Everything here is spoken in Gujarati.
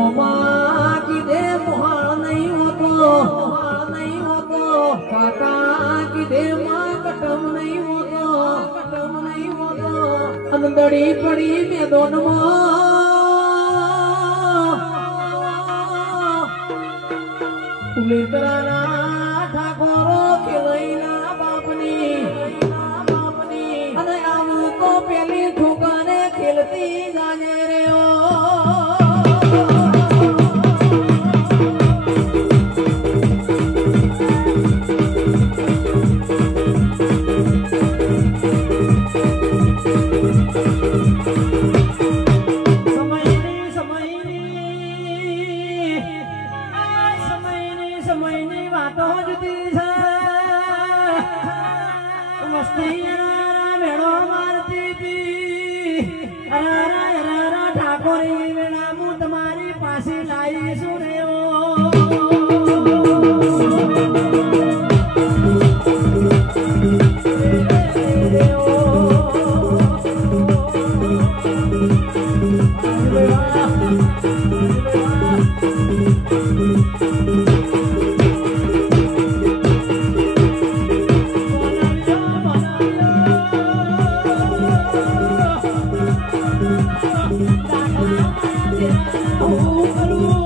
મોમા કીધે મોહાળ નહીં હોતો કાકા કીધે માં કટમ નહીં હોતો અંદડી પડી મેદોનમાં ઉલેતરાના ઠાકોરો ખેલઈના બાપની અને આવું તો પેલી ઠોકાને ખેલતી જાને રે સમયની વાતો જુદી છે મસ્તી મેળો મારતી હતી ઠાકોરી વેળા હું તમારી પાસે લાવીશું રે Oh,